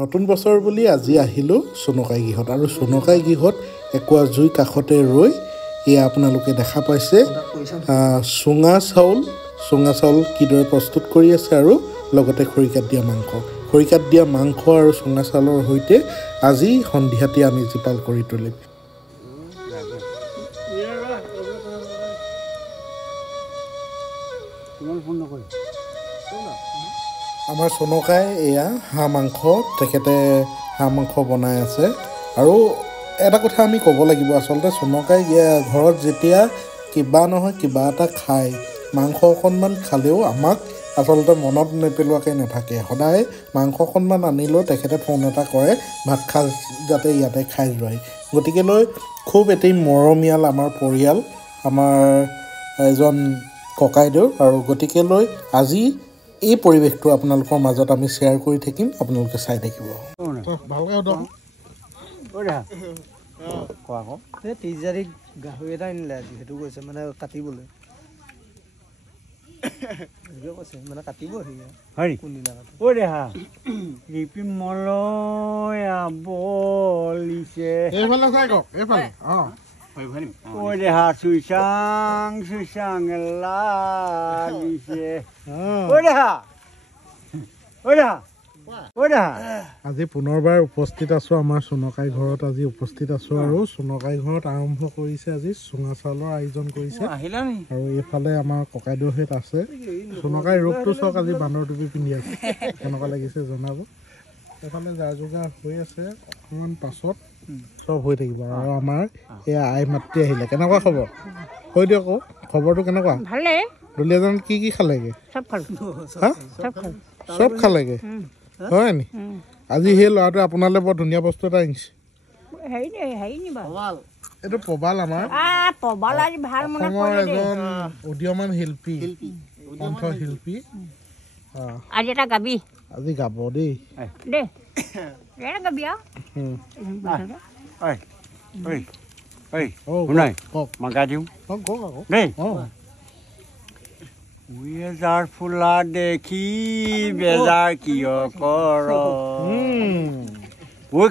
নতুন বছৰ বুলি আজি আহিলোঁ সোণকাই গৃহত আৰু সোণকাই গৃহত একুৱা জুই কাষতে ৰৈ এয়া আপোনালোকে দেখা পাইছে চুঙা চাউল কিদৰে প্ৰস্তুত কৰি আছে আৰু লগতে খৰিকাত দিয়া মাংস আৰু চুঙা চাউলৰ সৈতে আজি সন্ধিয়াতে আমি জীপাল কৰি তুলিম আমাৰ সোণকাই এয়া হাঁহ মাংস তেখেতে হাঁহ মাংস বনাই আছে আৰু এটা কথা আমি ক'ব লাগিব আচলতে সোণকাই ঘৰত যেতিয়া কিবা নহয় কিবা এটা খায় মাংস অকণমান খালেও আমাক আচলতে মনত নেপেলোৱাকৈ নাথাকে সদায় মাংস অকণমান আনিলেও তেখেতে ফোন এটা কৰে ভাত খাজ যাতে ইয়াতে খাই যোৱাই গতিকেলৈ খুব এটি মৰমীয়াল আমাৰ পৰিয়াল আমাৰ এজন ককাইদেউ আৰু গতিকেলৈ আজি এই পৰিৱেশটো আপোনালোকৰ মাজত আমি শ্বেয়াৰ কৰি থাকিম আপোনালোকে চাই থাকিব গাহৰি এটা আনিলে আজি সেইটো কৈছে মানে কাটিবলৈ মানে কাটিব আজি পুনৰবাৰ উপস্থিত আছোঁ আমাৰ সোণকাই ঘৰত আজি উপস্থিত আছোঁ আৰু সোণকাই ঘৰত আৰম্ভ কৰিছে আজি চুঙা চাউলৰ আয়োজন কৰিছে আৰু এইফালে আমাৰ ককাইদেউহেঁত আছে সোণকাই ৰূপটো চাওক আজি বান্দৰ টুপি পিন্ধি আছে কেনেকুৱা লাগিছে জনাব এইফালে যা যোগাৰ হৈ আছে অকণমান পাছত চব হৈ থাকিব আৰু আমাৰ এয়া আই মাতৃ আহিলে কেনেকুৱা খবৰ কৈ দিয়ক আকৌ খবৰটো কেনেকুৱা দুলীয়াজন কি খালেগে চব খালেগে হয় নি আজি সেই ল'ৰাটোৱে আপোনালৈ বৰ ধুনীয়া বস্তু এটা আনিছে এইটো প্ৰবাল আমাৰ অসমৰ এজন উদীয়মান শিল্পী কণ্ঠশিল্পী আজি এটা গাবি আজি গাব দেই গাবি যাৰ ফুলা দেখি বেজাৰ কিয় কৰ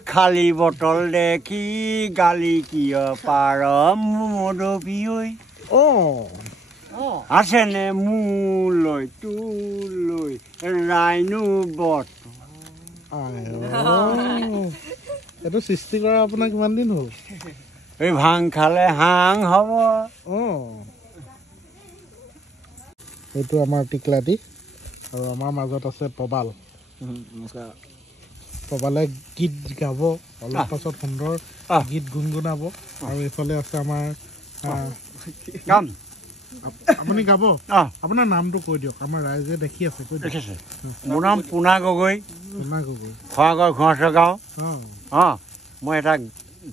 খালী বটল দেখি গালি কিয় পাৰ মদপি আছেনে মোলৈ তোলৈ ৰাইনো বট এইটো সৃষ্টি কৰা আপোনাৰ কিমান দিন হ'ল এই ভাং খালে হাং হ'ব এইটো আমাৰ টিকলাটি আৰু আমাৰ মাজত আছে প্ৰবাল প্ৰবালে গীত গাব অলপ পাছত সুন্দৰ গীত গুণগুণাব আৰু এইফালে আছে আমাৰ আপুনি গাব আপোনাৰ নামটো কৈ দিয়ক আমাৰ ৰাইজে দেখি আছে মোৰ নাম পোনা গগৈ খোৱাগড় ঘোঁচৰ গাঁও মই এটা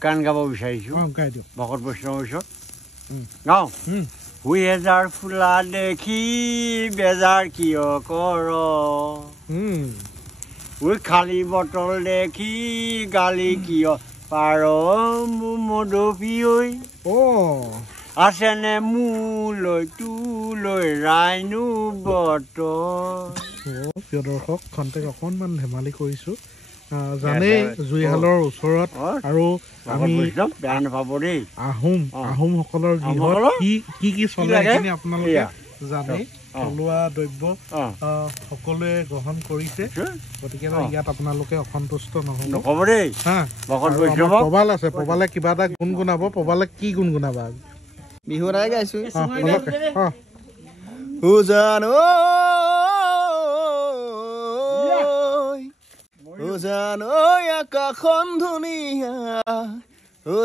গান গাব বিচাৰিছোঁ গাই দিয়ক ভকত বৈষ্ণৱৰ ওচৰত গাওঁ যাৰ ফুলা দেখি বেজাৰ কিয় কৰ খালী বটল দেখি গালি কিয় পাৰ মদপি আছেনে মোলৈ তোলৈ ৰাইনো বট প্ৰিয় দৰ্শক খন্তেক অকণমান ধেমালি কৰিছোঁ জানেই জুইশালৰ ওচৰত আৰু আমি আহোমসকলৰ গৃহত কি চলে সেইখিনি আপোনালোকে জানে থলুৱা দ্ৰব্য সকলোৱে গ্ৰহণ কৰিছে গতিকে ইয়াত আপোনালোকে অসন্তুষ্ট নহ'ব প্ৰবাল আছে প্ৰবালে কিবা এটা গুণগুণাব প্ৰবালে কি গুণগুণাবা বিহু এটাই গাইছো জানৈ আকাশখন ধুনীয়া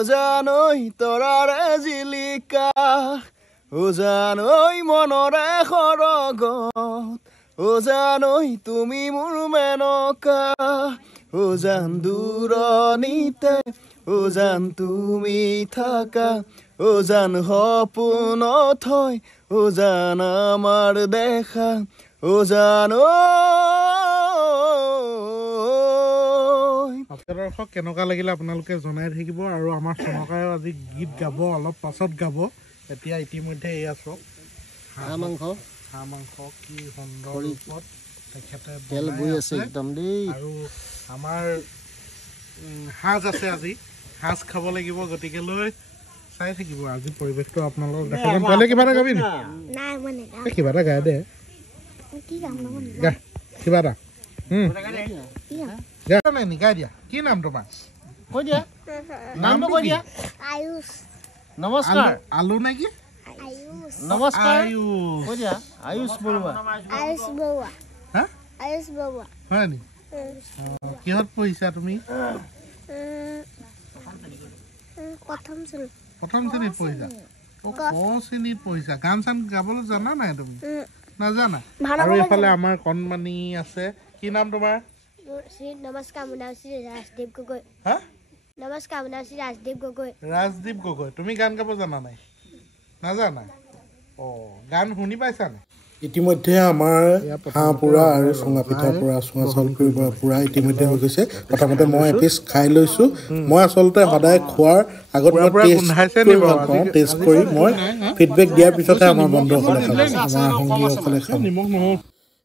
জানৈ তৰাৰে জিলিকা জানৈ মনৰে সৰগত জানৈ তুমি মোৰ মেনকা জান দূৰণিতে জান তুমি থাকা জান সপোনত হয় জান আমাৰ দেখা জানৈ দৰ্শক কেনেকুৱা লাগিলে আপোনালোকে জনাই থাকিব আৰু আমাৰ সোণকাইও আজি গীত গাব অলপ পাছত গাব এতিয়া ইতিমধ্যে এয়া চাওক হাঁহ মাংস কি সুন্দৰ ৰূপত তেখেতে তেল বৈ আছে একদম দেই আৰু আমাৰ সাজ আছে আজি সাজ খাব লাগিব গতিকে লৈ চাই থাকিব আজি পৰিৱেশটো আপোনালোকক দেখাম পালে কিবা এটা গাবি নাই কিবা এটা গাই দে কিবা এটা নাই নি গাই দিয়া কি নাম তোমাৰ কৈ দিয়া নামটো কৈ দিয়া আয়ুষ নমস্কাৰ আলু নে কি আয়ুষ নমস্কাৰ আয়ুষ কৈ দিয়া আয়ুষ বৰুৱা হা আয়ুষ বৰুৱা হয় নি কিহত পঢ়িছা তুমি প্ৰথম শ্ৰেণীত পঢ়িছা শ্ৰেণীত পঢ়িছা গান চান গাবলৈ জানা নাই তুমি নাজানা আৰু এইফালে আমাৰ কণমানি আছে কি নাম তোমাৰ নমস্কাৰ মোৰ নাম শ্ৰী ৰাজদীপ গগৈ হা নমস্কাৰ মোৰ নাম শ্ৰী ৰাজদীপ গগৈ তুমি গান গাব জানা নাই নাজানা গান শুনি পাইছা নাই ইতিমধ্যে আমাৰ হাঁহ পোৰা আৰু চুঙা পিঠা পোৰা চুঙা চাউল পোৰা ইতিমধ্যে হৈ গৈছে প্ৰথমতে মই এপিচ খাই লৈছোঁ মই আচলতে সদায় খোৱাৰ আগত টেষ্ট কৰি মই ফিডবেক দিয়াৰ পিছতহে আমাৰ বন্ধুসকলে খাব আমাৰ সংগীসকলে খাব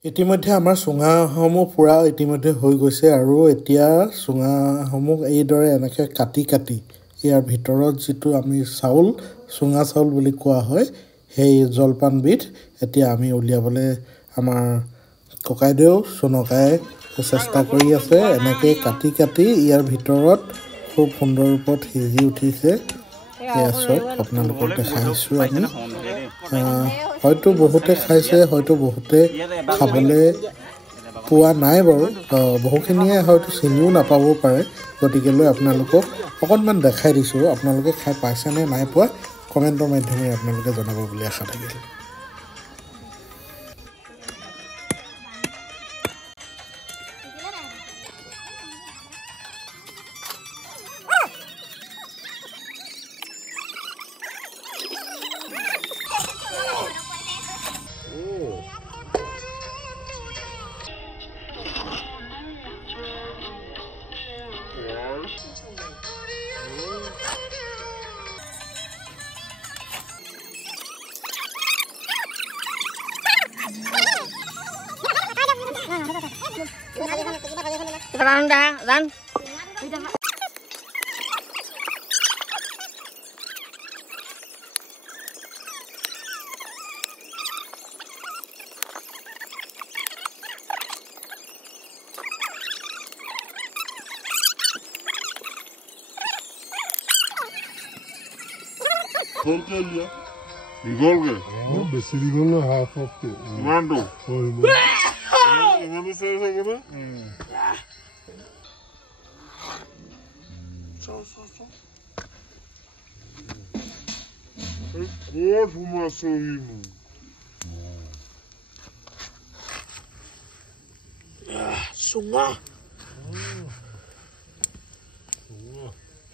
ইতিমধ্যে আমাৰ চুঙাসমূহ পোৰা ইতিমধ্যে হৈ গৈছে আৰু এতিয়া চুঙাসমূহ এইদৰে এনেকৈ কাটি কাটি ইয়াৰ ভিতৰত যিটো আমি চাউল চুঙা চাউল বুলি কোৱা হয় সেই জলপানবিধ এতিয়া আমি উলিয়াবলৈ আমাৰ ককাইদেউ চুনকাই চেষ্টা কৰি আছে এনেকৈ কাটি কাটি ইয়াৰ ভিতৰত খুব সুন্দৰ ৰূপত সিজি উঠিছে এয়া চাওক আপোনালোকক দেখাইছোঁ আমি হয়তো বহুতে খাইছে হয়তো বহুতে খাবলৈ পোৱা নাই বাৰু বহুখিনিয়ে হয়তো চিনিও নাপাবও পাৰে গতিকেলৈ আপোনালোকক অকণমান দেখাই দিছোঁ আপোনালোকে খাই পাইছেনে নাই পোৱা কমেণ্টৰ মাধ্যমেৰে আপোনালোকে জনাব বুলি আশা থাকিল Run. বেছি দীঘল নহয় হাফ অফকে ইমানটো ইমানটো চাই চাব নে ক'ত সোমাইছহিনো চুঙা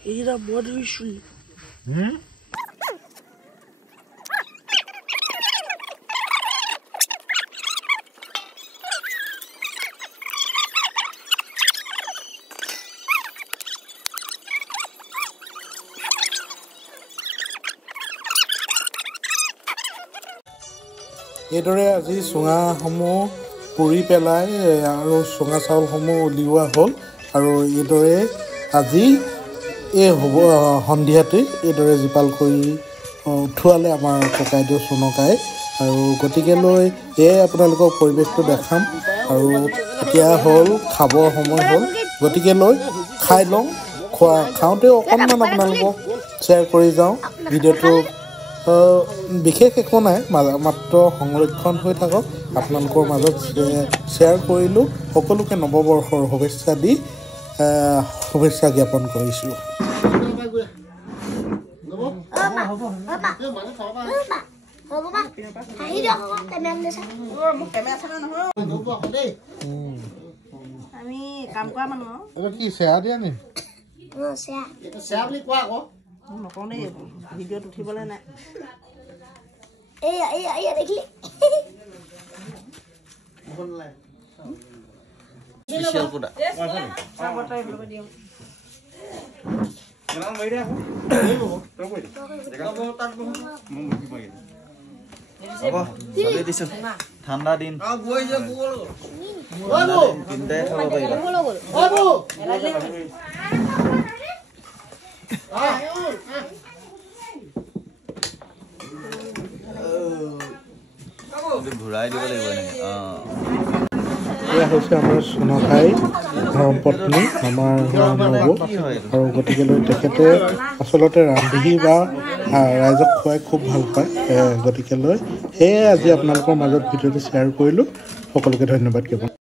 এইকেইটা মই ধৰিছোঁ এইদৰে আজি চুঙাসমূহ পুৰি পেলাই আৰু চুঙা চাউলসমূহ উলিওৱা হ'ল আৰু এইদৰে আজি এই সন্ধিয়াতে এইদৰে জীপাল কৰি উঠোৱালে আমাৰ ককাইদেউ চুনকাই আৰু গতিকেলৈ এয়াই আপোনালোকক পৰিৱেশটো দেখাম আৰু এতিয়া হ'ল খাবৰ সময় হ'ল গতিকেলৈ খাই লওঁ খাওঁতে অকণমান আপোনালোকক শ্বেয়াৰ কৰি যাওঁ ভিডিঅ'টো বিশেষ একো নাই মাত্ৰ সংৰক্ষণ হৈ থাকক আপোনালোকৰ মাজত শ্বেয়াৰ কৰিলোঁ সকলোকে নৱবৰ্ষৰ শুভেচ্ছা দি শুভেচ্ছা জ্ঞাপন কৰিছোঁ আমি কাম কৰা মানুহ কি শ্বেয়াৰ দিয়া নি শ্বেয়াৰ বুলি কোৱা আকৌ নকওঁ দেই ভিডিঅ'ত উঠিবলৈ নাই দেখিলি চলি দিছো ঠাণ্ডা দিন তিনিটাই খাব পাৰিবা ঘূৰাই দিব লাগিব এনেকৈ এয়া হৈছে আমাৰ সোণকাই ধৰ্মপত্নী আমাৰ নবৌ আৰু গতিকেলৈ তেখেতে আচলতে ৰান্ধি বা ৰাইজক খুৱাই খুব ভাল পায় গতিকেলৈ সেয়ে আজি আপোনালোকৰ মাজত ভিডিঅ'টো শ্বেয়াৰ কৰিলোঁ সকলোকে ধন্যবাদ জ্ঞাপন